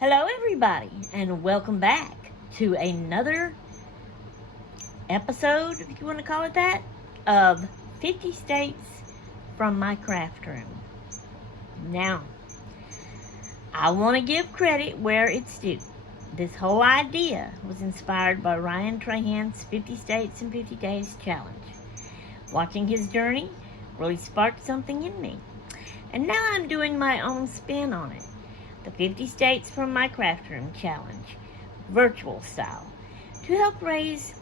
Hello, everybody, and welcome back to another episode, if you want to call it that, of 50 States from my craft room. Now, I want to give credit where it's due. This whole idea was inspired by Ryan Trahan's 50 States in 50 Days challenge. Watching his journey really sparked something in me, and now I'm doing my own spin on it. The 50 States from my craft room challenge, virtual style, to help raise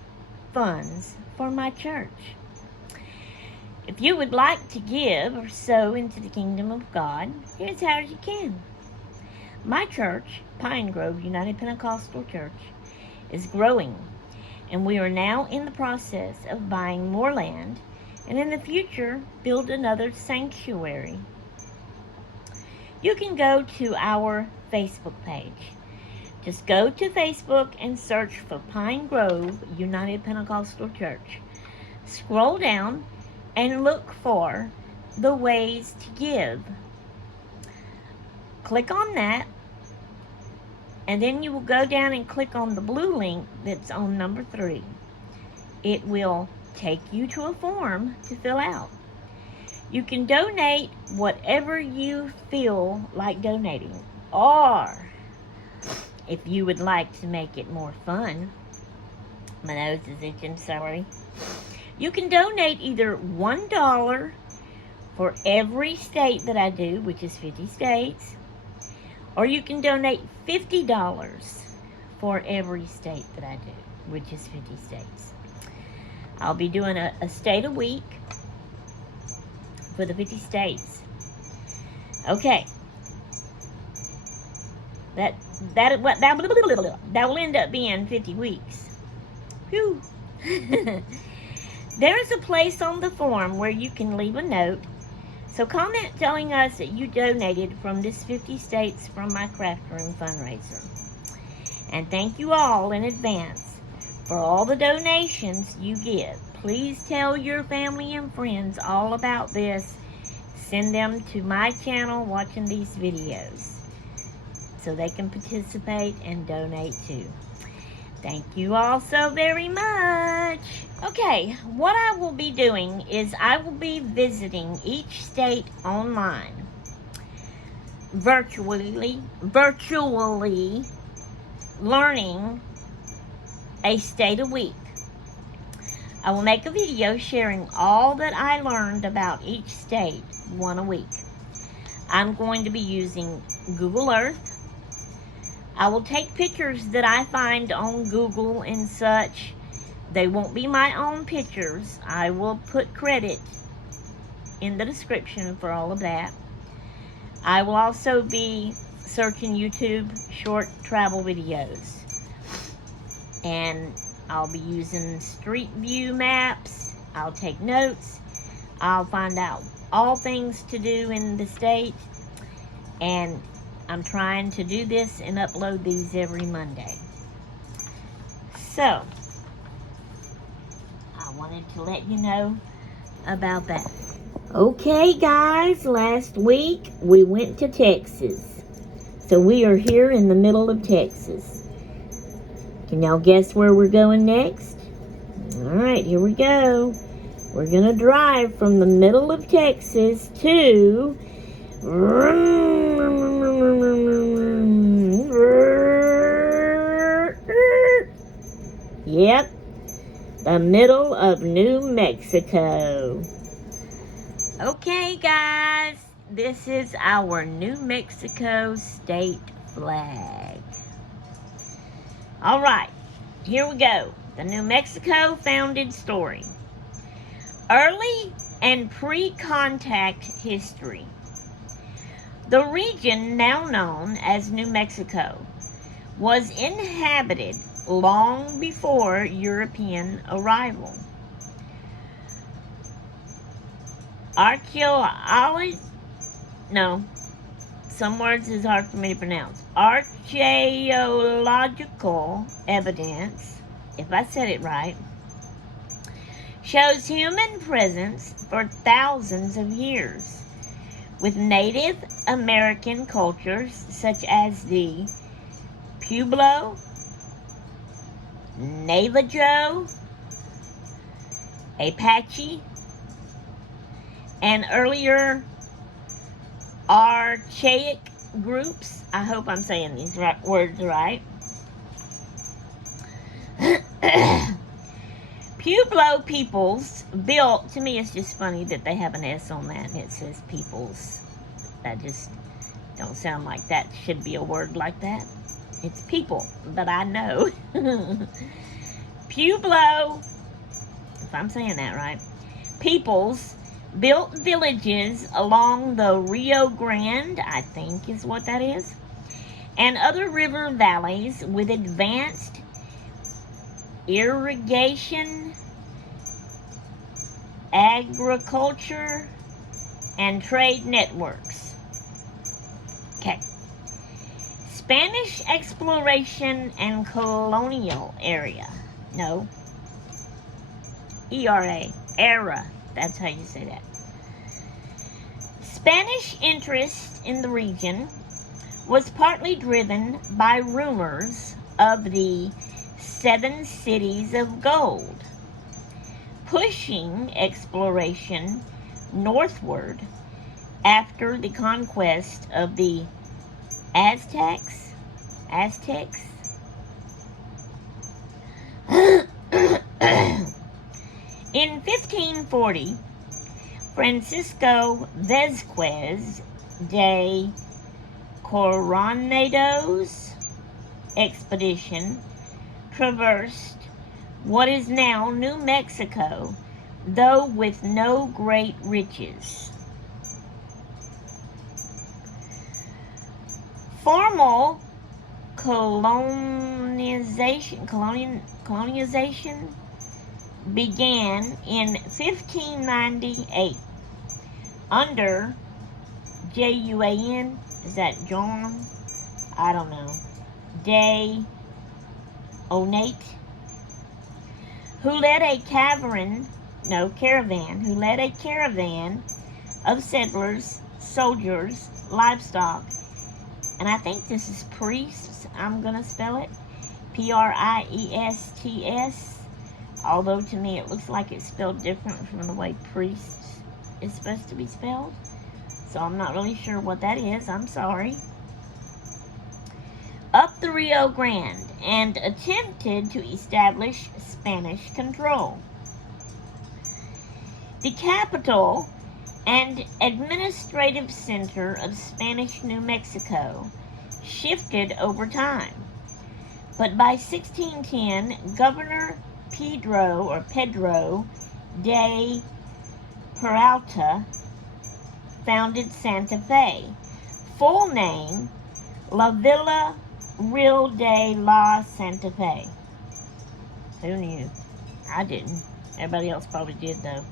funds for my church. If you would like to give or sow into the kingdom of God, here's how you can. My church, Grove United Pentecostal Church, is growing, and we are now in the process of buying more land and in the future build another sanctuary. You can go to our Facebook page. Just go to Facebook and search for Pine Grove United Pentecostal Church. Scroll down and look for the ways to give. Click on that, and then you will go down and click on the blue link that's on number 3. It will take you to a form to fill out. You can donate whatever you feel like donating, or if you would like to make it more fun, my nose is itching, sorry, you can donate either $1 for every state that I do, which is 50 states, or you can donate $50 for every state that I do, which is 50 states. I'll be doing a state a week for the 50 states. Okay. That will end up being 50 weeks. Whew. There is a place on the form where you can leave a note. So comment telling us that you donated from this 50 States from my craft room fundraiser. And thank you all in advance for all the donations you give. Please tell your family and friends all about this. Send them to my channel watching these videos so they can participate and donate too. Thank you all so very much. Okay, what I will be doing is I will be visiting each state online, virtually learning a state a week. I will make a video sharing all that I learned about each state, one a week. I'm going to be using Google Earth. I will take pictures that I find on Google and such. They won't be my own pictures. I will put credit in the description for all of that. I will also be searching YouTube short travel videos. And I'll be using Street View maps. I'll take notes. I'll find out all things to do in the state. And I'm trying to do this and upload these every Monday. So, I wanted to let you know about that. Okay, guys, last week we went to Texas. So we are here in the middle of Texas. Can y'all guess where we're going next? Alright, here we go. We're going to drive from the middle of Texas to... Yep, the middle of New Mexico. Okay, guys, this is our New Mexico state flag. All right, here we go. The New Mexico founded story. Early and pre-contact history. The region now known as New Mexico was inhabited long before European arrival. Some words is hard for me to pronounce. Archaeological evidence, if I said it right, shows human presence for thousands of years, with Native American cultures such as the Pueblo, Navajo, Apache, and earlier archaic groups. I hope I'm saying these words right. Pueblo peoples built, to me it's just funny that they have an S on that and it says peoples. That just don't sound like that should be a word like that. It's people, but I know. Pueblo, if I'm saying that right, peoples built villages along the Rio Grande, I think is what that is, and other river valleys with advanced irrigation, agriculture, and trade networks. Okay. Spanish exploration and colonial area. No. Era. That's how you say that. Spanish interest in the region was partly driven by rumors of the 7 cities of gold, pushing exploration northward after the conquest of the Aztecs. In 1540, Francisco Vázquez de Coronado's expedition traversed what is now New Mexico, though with no great riches. Formal colonization began in 1598 under Juan, is that John? I don't know. De Onate, who led a caravan of settlers, soldiers, livestock, and I think this is priests. I'm going to spell it Priestes, although to me it looks like it's spelled different from the way priests is supposed to be spelled. So I'm not really sure what that is. I'm sorry. Up the Rio Grande and attempted to establish Spanish control. The capital and administrative center of Spanish New Mexico shifted over time. But by 1610, Governor Pedro de Peralta founded Santa Fe. Full name, La Villa Real de la Santa Fe. Who knew? I didn't. Everybody else probably did, though.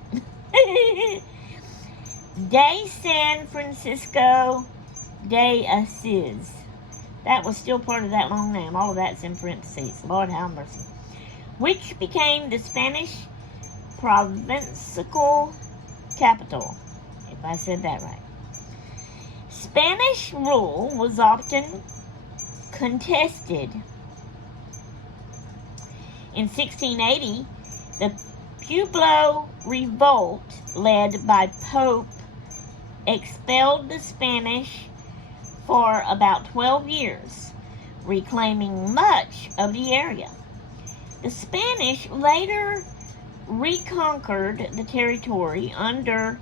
De San Francisco de Asís. That was still part of that long name. All of that's in parentheses. Lord have mercy. Which became the Spanish provincial capital, if I said that right. Spanish rule was often contested. In 1680, the Pueblo revolt, led by Pope, expelled the Spanish for about 12 years, reclaiming much of the area. The Spanish later reconquered the territory under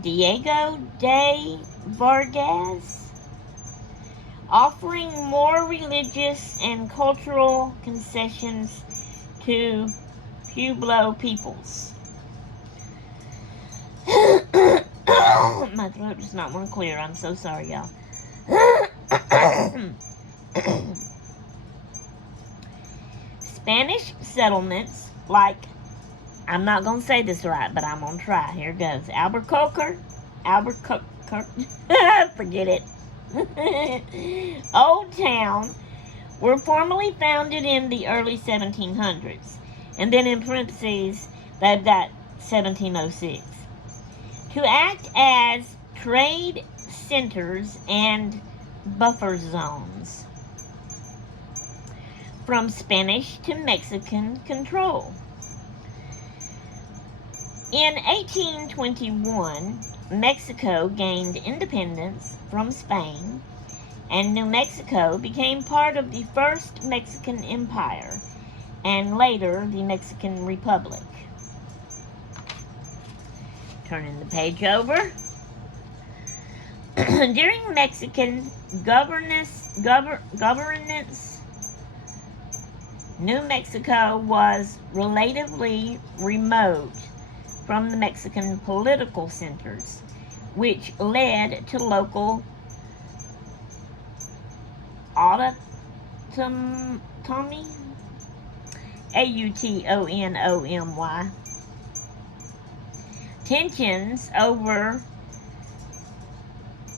Diego de Vargas, offering more religious and cultural concessions to Pueblo peoples. My throat does not want to clear. I'm so sorry, y'all. Spanish settlements like, I'm not going to say this right, but I'm going to try. Here it goes. Albuquerque. Forget it. Old Town were formally founded in the early 1700s. And then in parentheses, they've got 1706. To act as trade centers and buffer zones. from Spanish to Mexican control. In 1821, Mexico gained independence from Spain, and New Mexico became part of the first Mexican Empire, and later the Mexican Republic. Turning the page over. During Mexican governance, New Mexico was relatively remote from the Mexican political centers, which led to local autonomy, autonomy, tensions over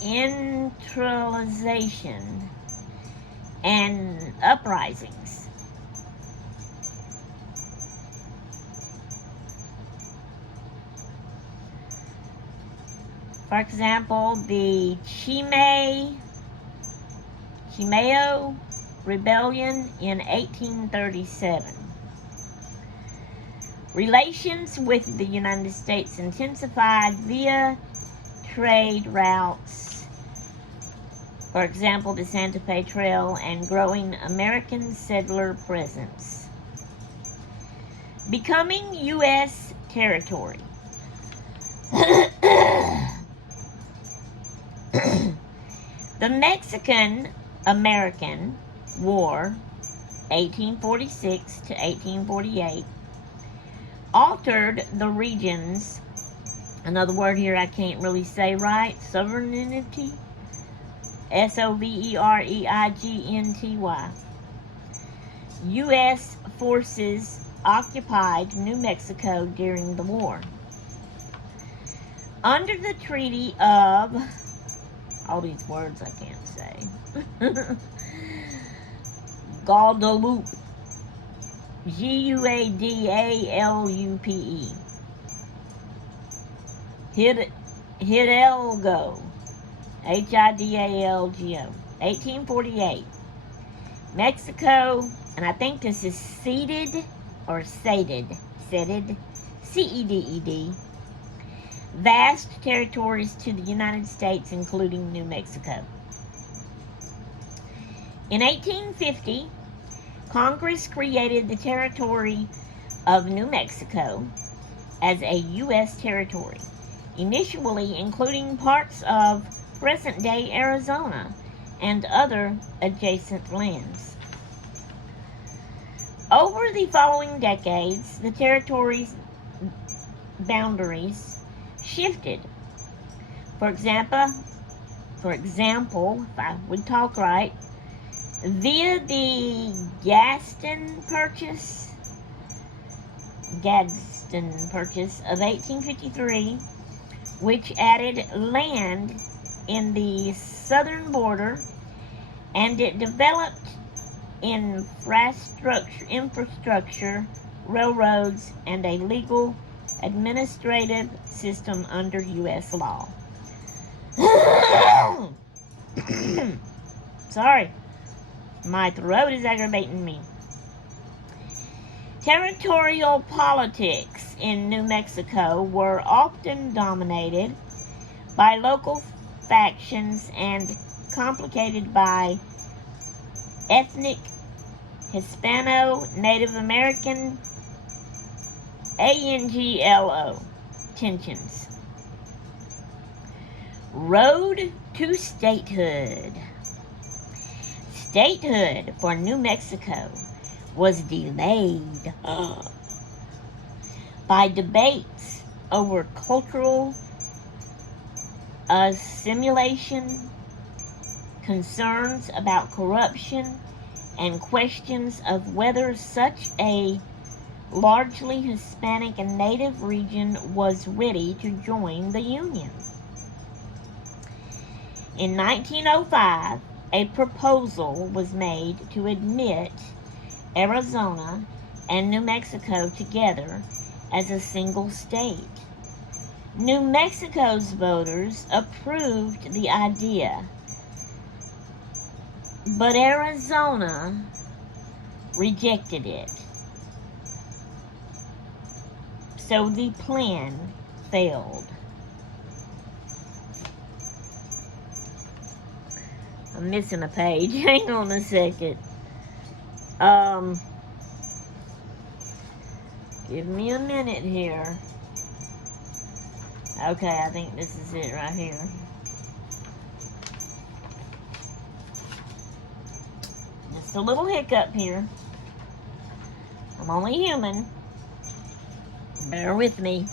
centralization, and uprisings. For example, the Chimeo Rebellion in 1837. Relations with the United States intensified via trade routes, for example, the Santa Fe Trail, and growing American settler presence. Becoming U.S. territory. The Mexican-American War, 1846 to 1848, altered the region's, another word here I can't really say right, sovereignty, sovereignty. U.S. forces occupied New Mexico during the war. Under the Treaty of, all these words I can't say, Guadalupe, Guadalupe, Hidalgo, Hidalgo, 1848. Mexico, and I think this is ceded, C-E-D-E-D, vast territories to the United States, including New Mexico. In 1850, Congress created the territory of New Mexico as a U.S. territory, initially including parts of present-day Arizona and other adjacent lands. Over the following decades, the territory's boundaries shifted. For example, if I would talk right, via the Gadsden Purchase of 1853, which added land in the southern border, and it developed infrastructure, railroads, and a legal administrative system under U.S. law. Sorry, my throat is aggravating me. Territorial politics in New Mexico were often dominated by local factions and complicated by ethnic, Hispano, Native American, ANGLO tensions. Road to statehood. Statehood for New Mexico was delayed by debates over cultural assimilation, concerns about corruption, and questions of whether such a largely Hispanic and Native region was ready to join the Union. In 1905, a proposal was made to admit Arizona and New Mexico together as a single state. New Mexico's voters approved the idea, but Arizona rejected it. So the plan failed. I'm missing a page. Hang on a second. Give me a minute here. Okay, I think this is it right here. Just a little hiccup here. I'm only human. Bear with me.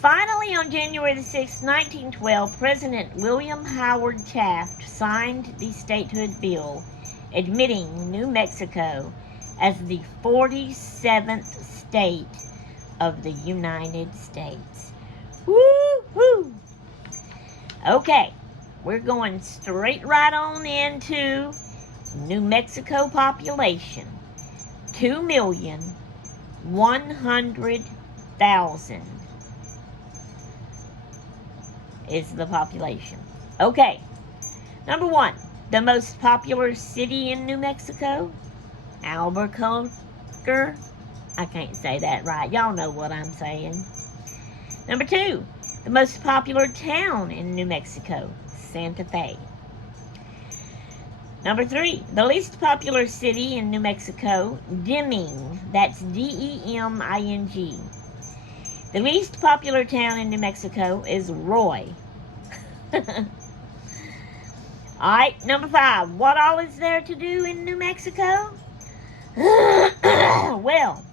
Finally, on January the 6th, 1912, President William Howard Taft signed the statehood bill, admitting New Mexico as the 47th state of the United States. Woo-hoo! Okay, we're going straight right on into New Mexico population. 2,100,000 is the population. Okay, number 1, the most popular city in New Mexico, Albuquerque. I can't say that right. Y'all know what I'm saying. Number 2, the most popular town in New Mexico, Santa Fe. Number 3, the least popular city in New Mexico, Deming. That's D-E-M-I-N-G. The least popular town in New Mexico is Roy. Alright, number 5, what all is there to do in New Mexico? Well,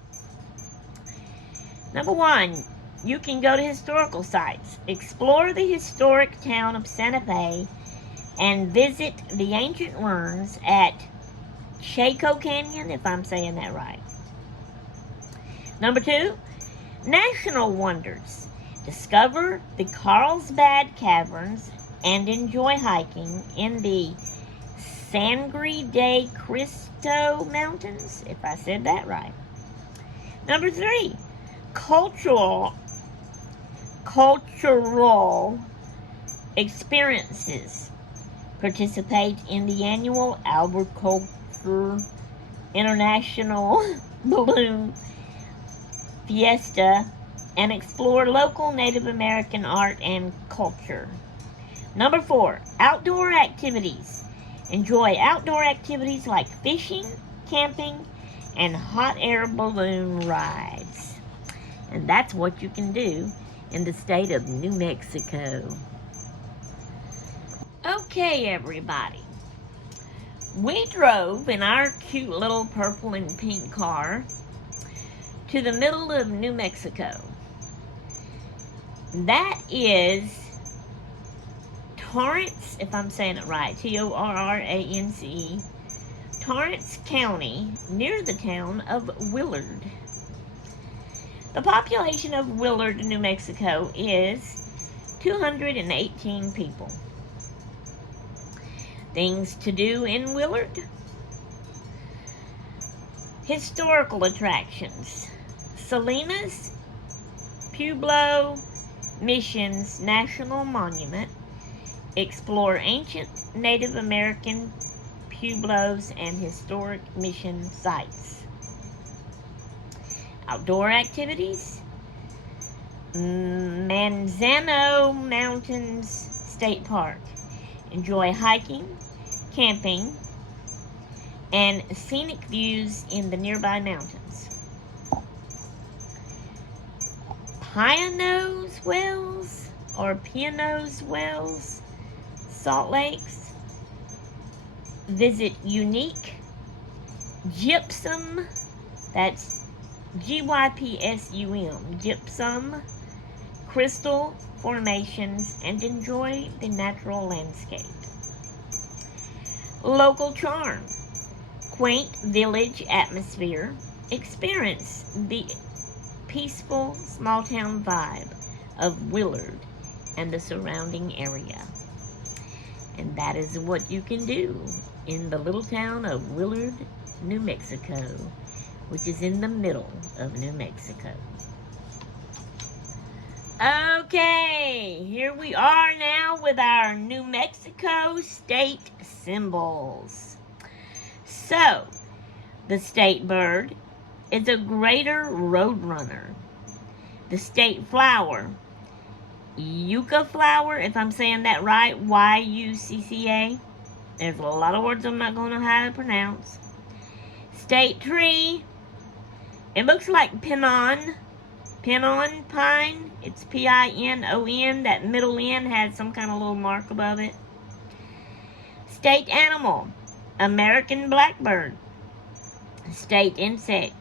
number 1, you can go to historical sites, explore the historic town of Santa Fe, and visit the ancient ruins at Chaco Canyon, if I'm saying that right. Number 2, national wonders. Discover the Carlsbad Caverns and enjoy hiking in the Sangre de Cristo Mountains, if I said that right. Number 3, cultural experiences. Participate in the annual Albuquerque International Balloon Fiesta and explore local Native American art and culture. Number 4, outdoor activities. Enjoy outdoor activities like fishing, camping, and hot air balloon rides. And that's what you can do in the state of New Mexico. Okay, everybody. We drove in our cute little purple and pink car to the middle of New Mexico. That is Torrance, if I'm saying it right, Torrance, Torrance County, near the town of Willard. The population of Willard, New Mexico is 218 people. Things to do in Willard. Historical attractions. Salinas Pueblo Missions National Monument. Explore ancient Native American pueblos and historic mission sites. Outdoor activities. Manzano Mountains State Park. Enjoy hiking, camping, and scenic views in the nearby mountains. Pianos Wells or Pianos Wells, Salt Lakes. Visit unique gypsum, that's G-Y-P-S-U-M, gypsum crystal formations and enjoy the natural landscape. Local charm, quaint village atmosphere. Experience the peaceful small town vibe of Willard and the surrounding area. And that is what you can do in the little town of Willard, New Mexico, which is in the middle of New Mexico. Okay, here we are now with our New Mexico state symbols. So, The state bird is a greater roadrunner. The state flower, yucca flower, if I'm saying that right, Y-U-C-C-A. There's a lot of words I'm not going to know how to pronounce. State tree, it looks like pinon pine. It's P-I-N-O-N. That middle N has some kind of little mark above it. State animal, American blackbird. State insect,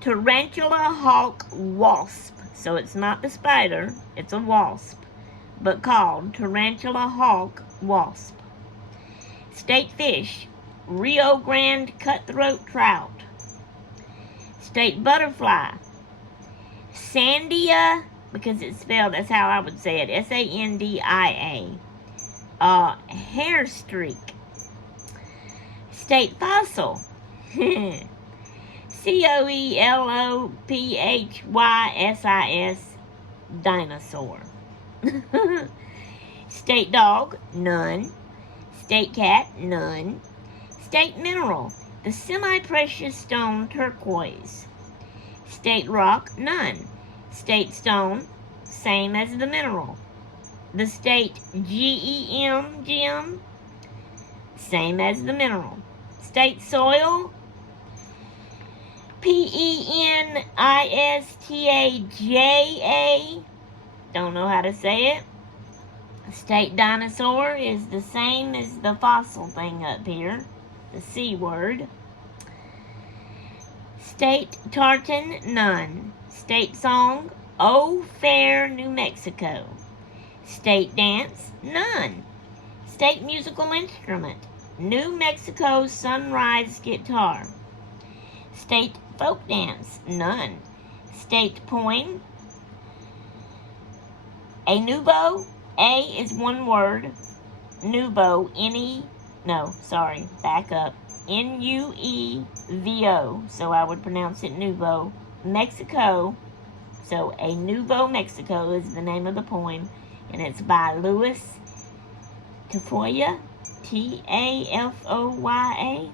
tarantula hawk wasp. So it's not the spider, it's a wasp, but called tarantula hawk wasp. State fish, Rio Grande cutthroat trout. State butterfly, Sandia, because it's spelled, that's how I would say it, S-A-N-D-I-A. Hair streak. State fossil, C-O-E-L-O-P-H-Y-S-I-S, dinosaur. State dog, none. State cat, none. State mineral, the semi-precious stone turquoise. State rock, none. State stone, same as the mineral. The state G-E-M, gem, same as the mineral. State soil, P-E-N-I-S-T-A-J-A, don't know how to say it. State dinosaur is the same as the fossil thing up here, the C word. State tartan, none. State song, Oh Fair New Mexico. State dance, none. State musical instrument, New Mexico sunrise guitar. State folk dance, none. State poem, a nouveau. A is one word. Nouveau, back up. N-U-E-V-O, so I would pronounce it nouveau. Mexico, so a Nouveau Mexico is the name of the poem, and it's by Louis Tafoya, T-A-F-O-Y-A.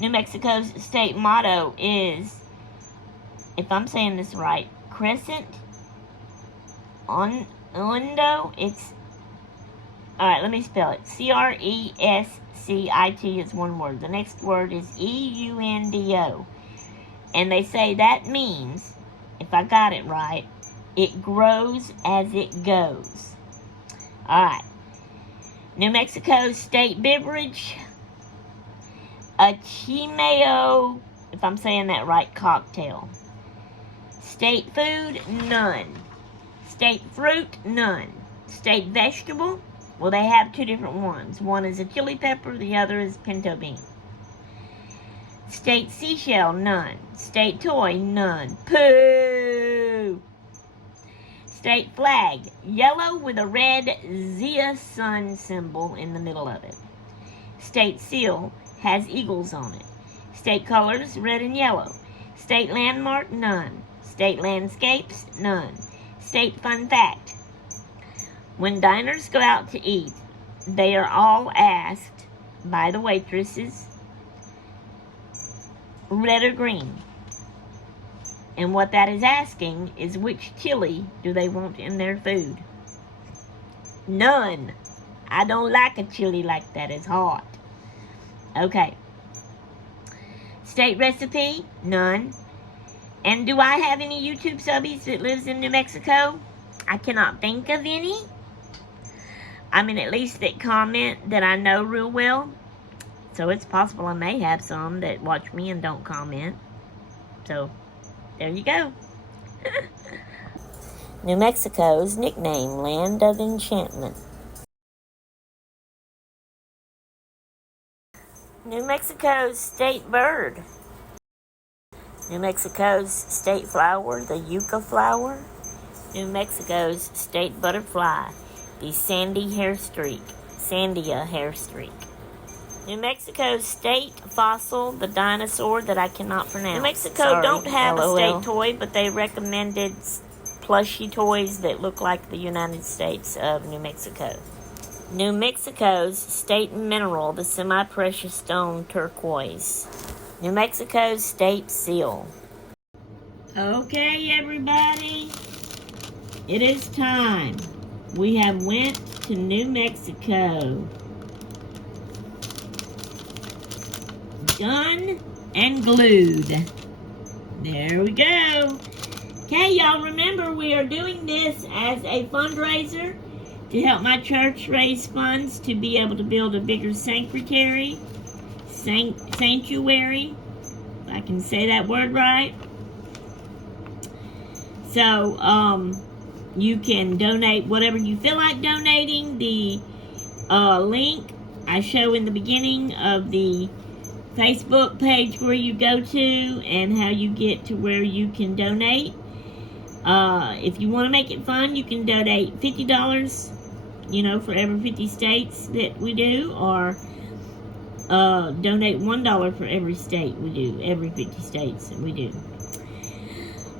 New Mexico's state motto is, if I'm saying this right, Crescent Undo. It's, alright, let me spell it. C-R-E-S-C-I-T is one word. The next word is E-U-N-D-O. And they say that means, if I got it right, it grows as it goes. Alright. New Mexico's state beverage, a Chimeo, if I'm saying that right, cocktail. State food, none. State fruit, none. State vegetable, well, they have two different ones. One is a chili pepper, the other is pinto bean. State seashell, none. State toy, none. Pooh! State flag, yellow with a red Zia sun symbol in the middle of it. State seal has eagles on it. State colors, red and yellow. State landmark, none. State landscapes, none. State fun fact, when diners go out to eat, they are all asked by the waitresses, red or green. And what that is asking is which chili do they want in their food. None. I don't like a chili like that. It's hot. Okay. State recipe, none. And do I have any YouTube subbies that lives in New Mexico? I cannot think of any. I mean, at least that comment that I know real well. So it's possible I may have some that watch me and don't comment. So, there you go. New Mexico's nickname, Land of Enchantment. New Mexico's state bird. New Mexico's state flower, the yucca flower. New Mexico's state butterfly, the sandia hair streak. New Mexico's state fossil, the dinosaur that I cannot pronounce. New Mexico don't have a state toy, but they recommended plushy toys that look like the United States of New Mexico. New Mexico's state mineral, the semi-precious stone turquoise. New Mexico's state seal. Okay, everybody, it is time. We have went to New Mexico. Done and glued. There we go. Okay, y'all remember we are doing this as a fundraiser to help my church raise funds to be able to build a bigger sanctuary, if I can say that word right. So, you can donate whatever you feel like donating. The link I show in the beginning of the Facebook page where you go to and how you get to where you can donate. If you want to make it fun, you can donate $50, for every 50 states that we do, or donate $1 for every state we do, every 50 states that we do.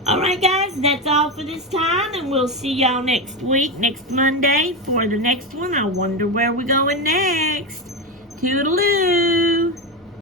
Alright guys, that's all for this time, and we'll see y'all next week, next Monday, for the next one. I wonder where we're going next. Toodaloo!